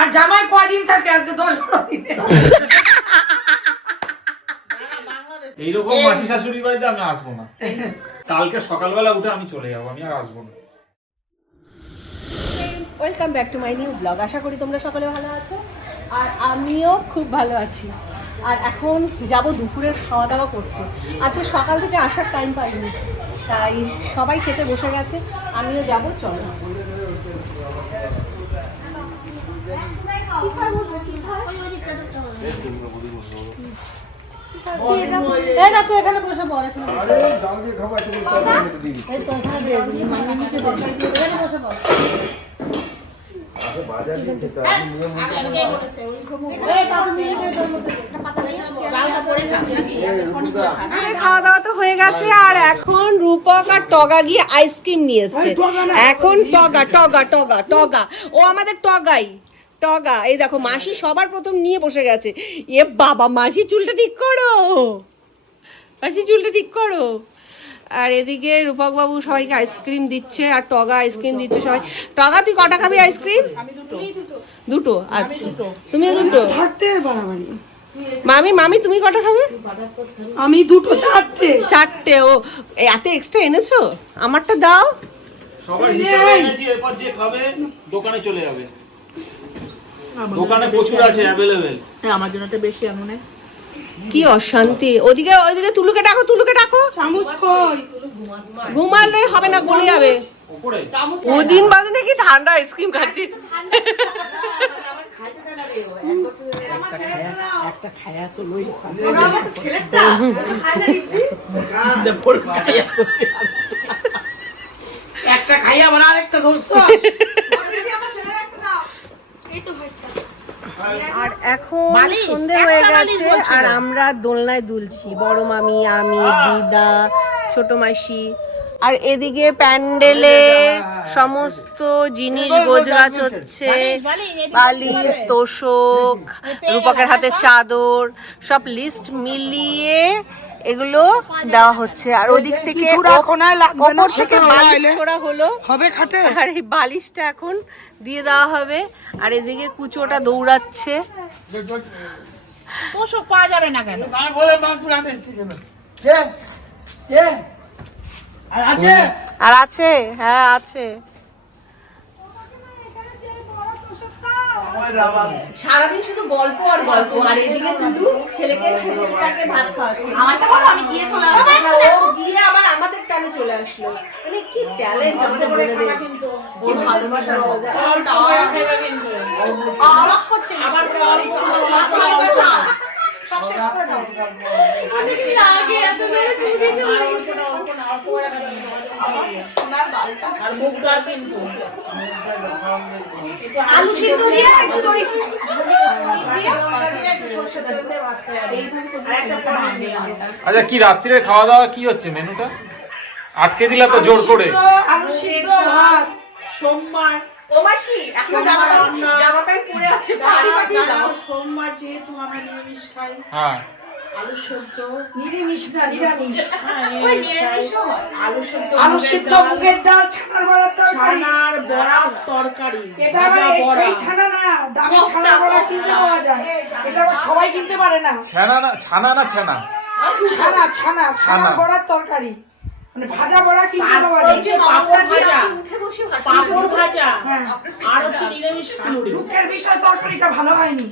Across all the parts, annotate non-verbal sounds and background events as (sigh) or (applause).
আর জামাই কয়দিন থাকে? আজকে দশ বারো দিনে। এইরকম মাসি শাশুড়ির বাড়িতে আমি আসব না। কালকে সকালবেলা উঠে আমি চলে যাব আমি আর আসব না। Welcome back to my new blog আশা করি তোমরা সকলে ভালো আছো। আর আমিও খুব ভালো আছি। আর এখন যাব দুপুরের খাওয়া দাওয়া করতে। আজকে সকাল থেকে আসার টাইম পাইনি। তাই সবাই খেতে বসে গেছে আমিও যাব চলো। এখানে বসে পড়ে এখানে বসে পড়। খাওয়া দাওয়া তো হয়ে গেছে আর এখন রূপক আর টগা গিয়ে আইসক্রিম নিয়ে এসছে। এখন টগা টগা টগা টগা। ও আমাদের টগাই টগা। এই দেখো মাসি সবার প্রথম নিয়ে বসে গেছে। এ বাবা মাসি চুলটা ঠিক করো। মাসি চুলটা ঠিক করো। আর এদিকে রূপক বাবু সবাইকে আইসক্রিম দিচ্ছে আর টগা আইসক্রিম দিচ্ছে সবাই। টগা তুই কটা খাবি আইসক্রিম দুটো। আচ্ছা। তুমিও দুটো? থাকতে বাড়াবাড়ি। মামি মামি তুমি কটা খাবে? আমি দুটো চারটে। চারটে। ও এত এক্সট্রা এনেছো? আমারটা দাও। সবার হিসেবে এনেছি এরপর যে খাবে দোকানে চলে যাবে। দোকানে প্রচুর আছে অ্যাভেলেবেল আমার জন্য একটা বেশি এমন। কি অশান্তি? ওদিকে ওইদিকে তুলুকে ডাকো তুলুকে ডাকো। চামচ কই? ঘুমালে হবে না গলে যাবে। উপরে ওদিন বাদে নাকি ঠান্ডা আইসক্রিম খাচ্ছি। একটা খায়া তো লই একটা খাই আরেকটা ধরছো। আর এখন সন্ধে হয়ে গেছে আর আমরা দোলনায় দুলছি। বড় মামি আমি দিদা ছোট মাসি আর এদিকে প্যান্ডেলে সমস্ত জিনিস গোজগাছ হচ্ছে। বালিশ তোষক রূপকের হাতে চাদর সব লিস্ট মিলিয়ে এগুলো দেওয়া হচ্ছে। আর ওদিক থেকে কিছু রাখো লাগবে না, ওপর থেকে বালিশ ছোড়া হলো। হবে খাটে? আর এই বালিশটা এখন দিয়ে দেওয়া হবে। আর এদিকে কুচোটা দৌড়াচ্ছে। পাওয়া যাবে না কেন? আর আছে? হ্যাঁ আছে। সারাদিন শুধু গল্প আর গল্প আর এদিকে টুলু ছেলেকে ছোট ছোটাকে ভাত খাওয়াচ্ছে। আমারটা বলো আমি গিয়ে চলে আসলাম ও গিয়ে আবার আমাদের টানে চলে আসলো। মানে কি ট্যালেন্ট আমাদের বোনেদের। ওর ভালোবাসা অবাক করছে আবার আগে এত জোরে চুমকি আলু সিদ্ধ দিয়ে একটু দই আচ্ছা কি রাত্রিরে খাওয়া দাওয়া কি হচ্ছে মেনুটা? আটকে দিলা তো জোর করে। আলু সিদ্ধ ভাত। সোমবার। ও মাসি এখন জামা জামা প্যান্ট পরে আছে বাড়ি পাঠিয়ে দাও। সোমবার যেহেতু আমরা নিরামিষ খাই হ্যাঁ। আলু সেদ্ধ। নিরামিষ না নিরামিষ। হ্যাঁ, ওই নিরামিষ নিরামিষ খাই। হয়। আলু সেদ্ধ আলু মুগের মুগের ডাল ছানার বড়া তরকারি। ছানার বড়ার তরকারি এটা আবার ভাজা এই বড়া। সেই ছানা না দামি ছানা বড়া কিনতে পাওয়া যায়। এটা সবাই কিনতে পারে না। ছানা না ছানা না ছানা? ছানা ছানা ছানা। বড়ার তরকারি। মানে ভাজা বড়া কিনতে পাওয়া যায়। যে পাপড় ভাজা উঠে বসে ভাসি পাপড় ভাজা। আর হচ্ছে নিরামিষ ফুলুরি দুঃখের বিষয় তরকারিটা ভালো হয়নি।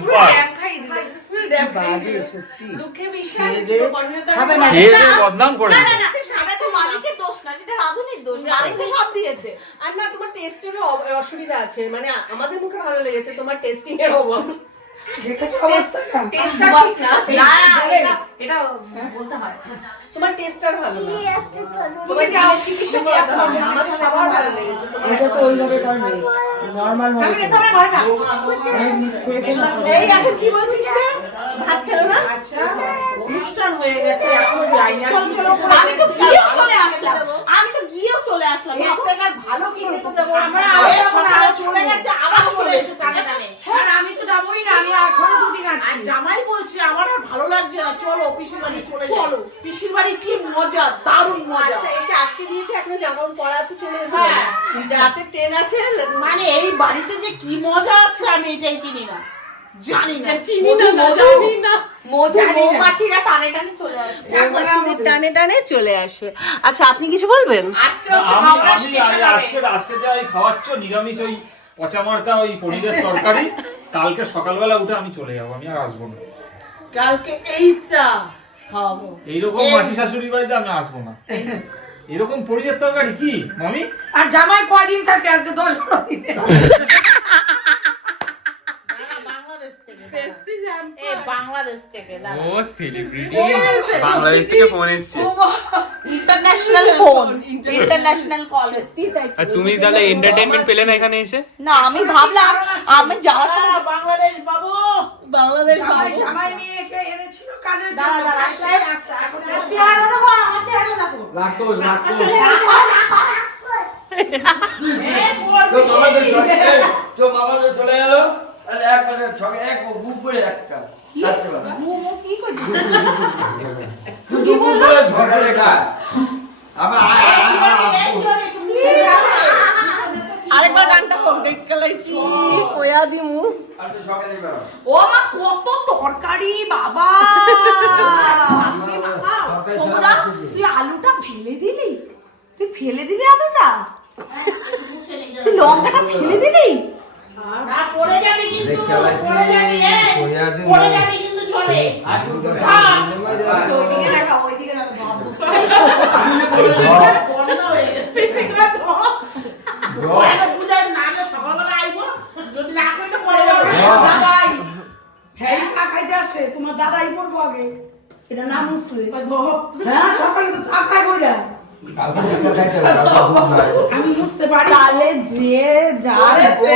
পুরো হ্যাম্পার দুঃখের বিষয় খাবে না খেয়ে দিয়ে বদনাম করে মালিকের দোষ না সেটা রাধুনির দোষ। মালিক তো সব দিয়েছে। আর না তোমার টেস্টেরও অসুবিধা আছে। মানে আমাদের মুখে ভালো লেগেছে তোমার টেস্টিং এর অভাব। দেখেছ না। এটা- এটা বলতে হয়। তোমার টেস্টটা ভালো না। তুমি কি চিকিৎসা হবে আমাদের সবার ভালো লেগেছে তোমার এটা তো ওইভাবে করবে নর্মাল ভাবে এই এখন কি বলছিস রে? ভাত খেলো না? আচ্ছা অনুষ্ঠান হয়ে গেছে এখন যাই না আমি তো কি চলে আসলাম আমি তো গিয়েও চলে আসলাম এর থেকে আর ভালো কি খেতে দেবো আমরা আরও এখন এখন আরও আরও চলে গেছে আবার চলে এসেছে টানে টানে হ্যাঁ আমি তো যাবোই না আমি এখনও দুদিন আর আছি জামাই বলছে আমার আর ভালো লাগছে না চলো পিসির বাড়ি চলে চলো পিসির বাড়ি কি মজা দারুণ মজা আচ্ছা এটা আটকে এখনও পরা আছে চলে যেতে হ্যাঁ। রাতে ট্রেন আছে মানে এই বাড়িতে যে কি মজা আছে আমি এটাই চিনি না। জানি না। চিনি না না জানি না। টানে টানে চলে আসছে মৌমাছিদের টানে টানে চলে আসে। আচ্ছা আপনি কিছু বলবেন? আজকে যা খাওয়াচ্ছ নিরামিষ ওই পচা মার্কা ওই পনিরের তরকারি কালকে সকালবেলা উঠে আমি চলে যাব আমি আর আসব না। কালকে এইরকম এই- মাসি শাশুড়ির বাড়িতে আমি আসব না। (laughs) এরকম পনিরের তরকারি কি? মামি? আর জামাই কয়দিন থাকে? আজকে দশ বারো দিনে (laughs) দাঁড়া, বাংলাদেশ থেকে দাঁড়া। এই বাংলাদেশ থেকে ও সেলিব্রিটি বাংলাদেশ থেকে ফোন এসছে। ইন্টারন্যাশনাল ফোন ইন্টারন্যাশনাল কল আর তুমি তাহলে এন্টারটেইনমেন্ট পেলে না এখানে এসে? না আমি ভাবলাম আমি যাওয়ার সময় বাংলাদেশ বাবু। বাংলাদেশ জামাই এনেছিল কাজের জন্য। দেখো, আমার দেখো। চলে গেল। আর এক মানে ছকে এক বুক করে একটা আরেকবার গানটা হোক দেখতে লাইছি কোয়া দিমু। ও মা কত তরকারি বাবা! সমুদা তুই আলুটা ফেলে দিলি? তুই ফেলে দিলি আলুটা? তুই লঙ্কাটা ফেলে দিলি? পড়ে যাবে কিন্তু, দেখতে পড়ে যাবি, পড়ে কিন্তু করে? ওইদিকে ওইদিকে হয়ে করি পড়ে হ্যাঁ, তোমার দাদাই বলব আগে। এটা না মুসলে। হ্যাঁ, সকালে তো চা খাই দুধ নাই। আমি বুঝতে পারি তাহলে যে যা পড়েছে।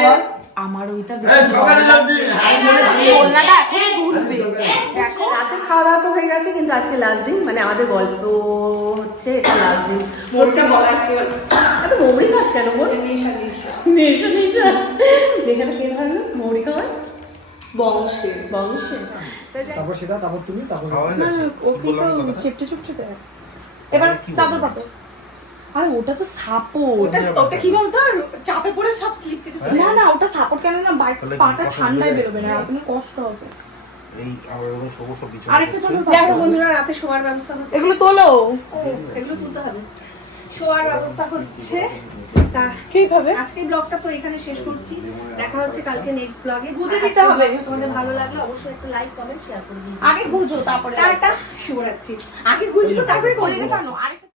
আমার ওইটা দুলবে এখন রাতে খাওয়া দাওয়া তো হয়ে গেছে কিন্তু আজকে লাস্ট দিন মানে আমাদের গল্প হচ্ছে এটা লাস্ট দিন। মনটা বলা এত মৌরি খাস কেন বোন নেশা নেশা। নেশা নেশা। নেশাটা কে ধরে না মৌরি খাওয়ার? বংশে। বংশে? তারপর সেটা তারপর তুমি তারপর না না, ওকে তো চেপটে চুপটে দেয় এবার চাদর পাতো। আরে ওটা তো সাপোর্ট ওটা কি বলতো? চাপে পড়ে সব স্লিপ কেটে চলে না না ওটা সাপোর্ট কেন না বাইক পাটা ঠান্ডায় বেরোবে না আপনি কষ্ট হবে। এই আবার এরকম সবুজ সব বিছানা আরেকটা চাদর দেখো বন্ধুরা রাতে শোয়ার ব্যবস্থা হচ্ছে। এগুলো তোলো। এগুলো তুলতে হবে। শোয়ার ব্যবস্থা হচ্ছে। তা কীভাবে? আজকের ব্লগটা তো এখানে শেষ করছি। দেখা হচ্ছে কালকে নেক্সট ব্লগে বুঝে দিতে হবে। তোমাদের ভালো লাগলে অবশ্যই একটা লাইক কমেন্ট শেয়ার করে দিও। আগে বুঝো তারপরে। টাটা। শুভরাত্রি আগে বুঝলো তারপরে বলে টানো আরেকটা